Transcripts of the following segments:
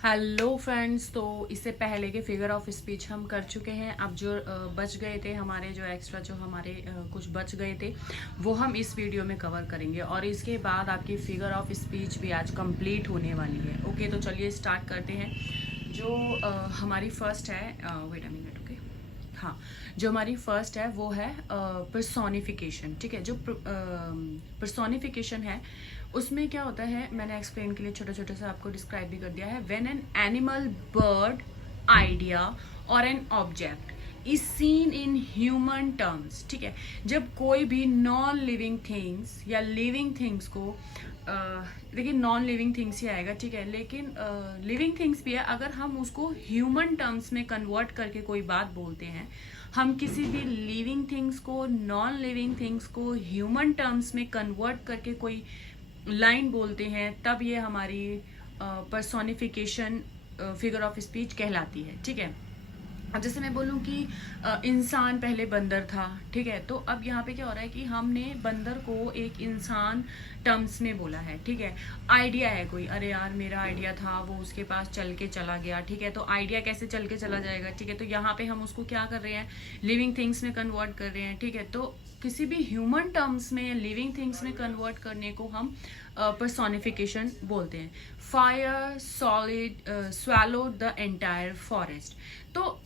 Hello friends, तो इससे पहले के फिगर ऑफ स्पीच हम कर चुके हैं। अब जो बच गए थे हमारे, जो एक्स्ट्रा जो हमारे कुछ बच गए थे वो हम इस वीडियो में कवर करेंगे और इसके बाद आपकी फिगर ऑफ स्पीच भी आज कंप्लीट होने वाली है। ओके, तो चलिए स्टार्ट करते हैं। जो हमारी फर्स्ट है, वेट अ मिनट, ओके। हाँ, जो हमारी फर्स्ट है वो है पर्सोनिफिकेशन। ठीक है, जो पर्सोनिफिकेशन है उसमें क्या होता है, मैंने एक्सप्लेन के लिए छोटे छोटे से आपको डिस्क्राइब भी कर दिया है। When an animal, bird, idea और an object is seen in human terms. ठीक है, जब कोई भी नॉन लिविंग थिंग्स या लिविंग थिंग्स को देखिए नॉन लिविंग थिंग्स ही आएगा, ठीक है, लेकिन लिविंग थिंग्स भी है। अगर हम उसको ह्यूमन टर्म्स में कन्वर्ट करके कोई बात बोलते हैं, हम किसी भी लिविंग थिंग्स को, नॉन लिविंग थिंग्स को ह्यूमन टर्म्स में कन्वर्ट करके कोई लाइन बोलते हैं, तब ये हमारी पर्सोनिफिकेशन फिगर ऑफ स्पीच कहलाती है। ठीक है, अब जैसे मैं बोलूँ कि इंसान पहले बंदर था, ठीक है, तो अब यहाँ पे क्या हो रहा है कि हमने बंदर को एक इंसान टर्म्स में बोला है। ठीक है, आइडिया है कोई, अरे यार मेरा आइडिया था, वो उसके पास चल के चला गया। ठीक है, तो आइडिया कैसे चल के चला जाएगा? ठीक है, तो यहाँ पे हम उसको क्या कर रहे हैं, लिविंग थिंग्स में कन्वर्ट कर रहे हैं। ठीक है, तो किसी भी ह्यूमन टर्म्स में, लिविंग थिंग्स में कन्वर्ट करने को हम पर्सोनिफिकेशन बोलते हैं। Fire solid swallow the entire forest. तो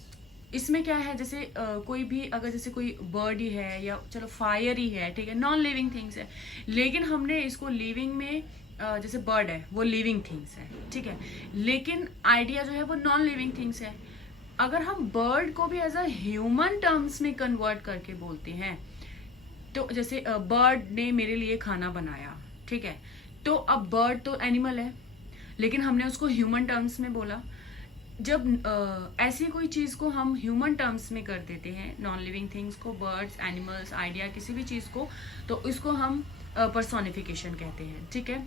इसमें क्या है, जैसे कोई भी, अगर जैसे कोई बर्ड ही है या चलो फायर ही है, ठीक है, नॉन लिविंग थिंग्स है, लेकिन हमने इसको लिविंग में जैसे बर्ड है वो लिविंग थिंग्स है, ठीक है, लेकिन आइडिया जो है वो नॉन लिविंग थिंग्स है। अगर हम बर्ड को भी एज अ ह्यूमन टर्म्स में कन्वर्ट करके बोलते हैं, तो जैसे बर्ड ने मेरे लिए खाना बनाया, ठीक है, तो अब बर्ड तो एनिमल है, लेकिन हमने उसको ह्यूमन टर्म्स में बोला। जब ऐसी कोई चीज को हम ह्यूमन टर्म्स में कर देते हैं, नॉन लिविंग थिंग्स को, बर्ड्स, एनिमल्स, आइडिया, किसी भी चीज को, तो इसको हम पर्सोनिफिकेशन कहते हैं। ठीक है,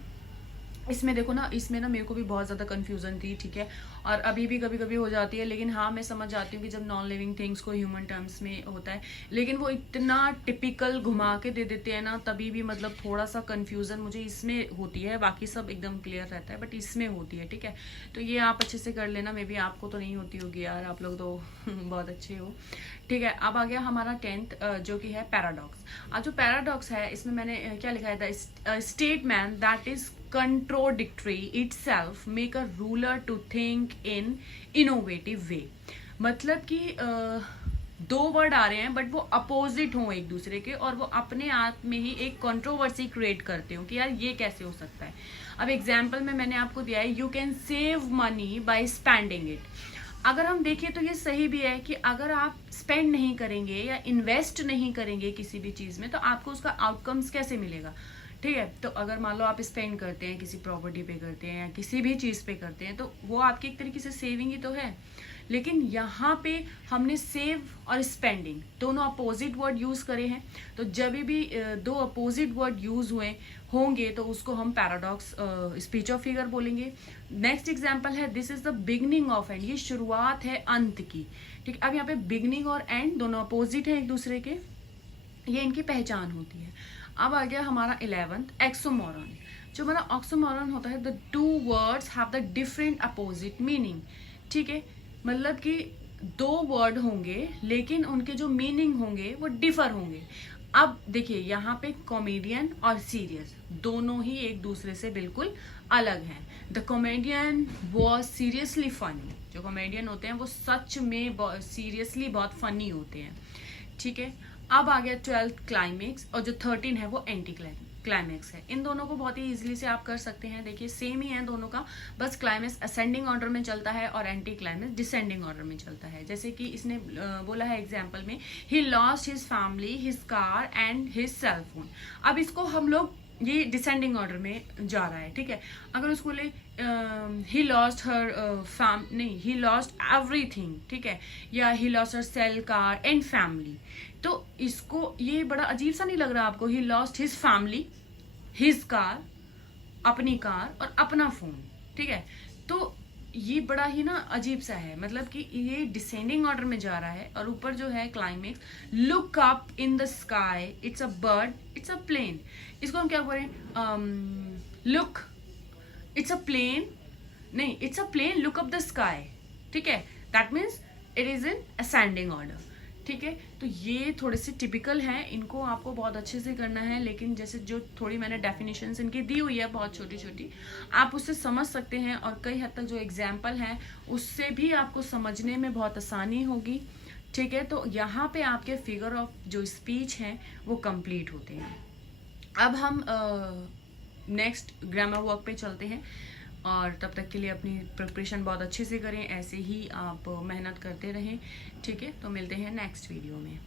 इसमें देखो ना, इसमें ना मेरे को भी बहुत ज़्यादा कन्फ्यूजन थी, ठीक है, और अभी भी कभी कभी हो जाती है, लेकिन हाँ मैं समझ जाती हूँ कि जब नॉन लिविंग थिंग्स को ह्यूमन टर्म्स में होता है, लेकिन वो इतना टिपिकल घुमा के दे देते हैं ना, तभी भी मतलब थोड़ा सा कन्फ्यूजन मुझे इसमें होती है। बाकी सब एकदम क्लियर रहता है, बट इसमें होती है। ठीक है, तो ये आप अच्छे से कर लेना, मे बी आपको तो नहीं होती होगी यार, आप लोग तो बहुत अच्छे हो। ठीक है, अब आ गया हमारा 10th, जो कि है पैराडॉक्स। अब जो पैराडॉक्स है, इसमें मैंने क्या लिखा है, the statement that is contradictory itself make a ruler to think in innovative way। मतलब कि दो वर्ड आ रहे हैं बट वो अपोजिट हों एक दूसरे के, और वो अपने आप में ही एक कंट्रोवर्सी क्रिएट करते हो कि यार ये कैसे हो सकता है। अब एग्जाम्पल में मैंने आपको दिया है, you can save money by spending it. अगर हम देखें तो ये सही भी है कि अगर आप स्पेंड नहीं करेंगे या इन्वेस्ट नहीं करेंगे किसी भी चीज में, तो आपको उसका आउटकम्स कैसे मिलेगा? ठीक है, तो अगर मान लो आप स्पेंड करते हैं, किसी प्रॉपर्टी पे करते हैं या किसी भी चीज पे करते हैं, तो वो आपकी एक तरीके से सेविंग ही तो है। लेकिन यहाँ पे हमने सेव और स्पेंडिंग दोनों अपोजिट वर्ड यूज करे हैं, तो जब भी दो अपोजिट वर्ड यूज हुए होंगे तो उसको हम पैराडॉक्स स्पीच ऑफ फिगर बोलेंगे। नेक्स्ट एग्जाम्पल है, this is the beginning of and. ये शुरुआत है अंत की। ठीक है, अब यहाँ पे बिगनिंग और एंड दोनों अपोजिट है एक दूसरे के, ये इनकी पहचान होती है। अब आ गया हमारा 11th एक्सोमोरन। जो हमारा ऑक्सोमोरन होता है, the two words have the different opposite meaning. ठीक है, मतलब कि दो वर्ड होंगे लेकिन उनके जो मीनिंग होंगे वो डिफर होंगे। अब देखिए यहाँ पे कॉमेडियन और सीरियस दोनों ही एक दूसरे से बिल्कुल अलग हैं। The comedian was seriously funny. जो कॉमेडियन होते हैं वो सच में सीरियसली बहुत फनी होते हैं। ठीक है, अब आ गया 12th क्लाइमेक्स, और जो 13 है वो एंटी क्लाइमेक्स है। इन दोनों को बहुत ही इजीली से आप कर सकते हैं। देखिए सेम ही है दोनों का, बस क्लाइमेक्स असेंडिंग ऑर्डर में चलता है और एंटी क्लाइमेक्स डिसेंडिंग ऑर्डर में चलता है। जैसे कि इसने बोला है एग्जाम्पल में, he lost his family, his car and his cell phone. अब इसको हम लोग, ये डिसेंडिंग ऑर्डर में जा रहा है। ठीक है, अगर उसको ले ही लॉस्ट हर नहीं, ही लॉस्ट एवरीथिंग, ठीक है, या he lost her cell, car and family, तो इसको ये बड़ा अजीब सा नहीं लग रहा आपको? ही lost his family, his car, अपनी कार और अपना फोन। ठीक है, तो ये बड़ा ही ना अजीब सा है, मतलब कि ये डिसेंडिंग ऑर्डर में जा रहा है। और ऊपर जो है climax, look up in the sky, it's a bird, it's a plane. इसको हम क्या बोलें, लुक, इट्स अ प्लेन, नहीं, it's a plane look up the sky, ठीक है, that means it is in ascending order, ठीक है। तो ये थोड़े से टिपिकल हैं, इनको आपको बहुत अच्छे से करना है, लेकिन जैसे जो थोड़ी मैंने डेफिनेशंस इनकी दी हुई है बहुत छोटी छोटी, आप उससे समझ सकते हैं, और कई हद तक जो एग्जाम्पल हैं उससे भी आपको समझने में बहुत आसानी होगी, ठीक है। तो यहाँ पे आपके फिगर ऑफ जो स्पीच हैं वो कंप्लीट होते हैं। अब हम नेक्स्ट ग्रामर वर्क पे चलते हैं, और तब तक के लिए अपनी प्रिपरेशन बहुत अच्छे से करें, ऐसे ही आप मेहनत करते रहें, ठीक है। तो मिलते हैं नेक्स्ट वीडियो में।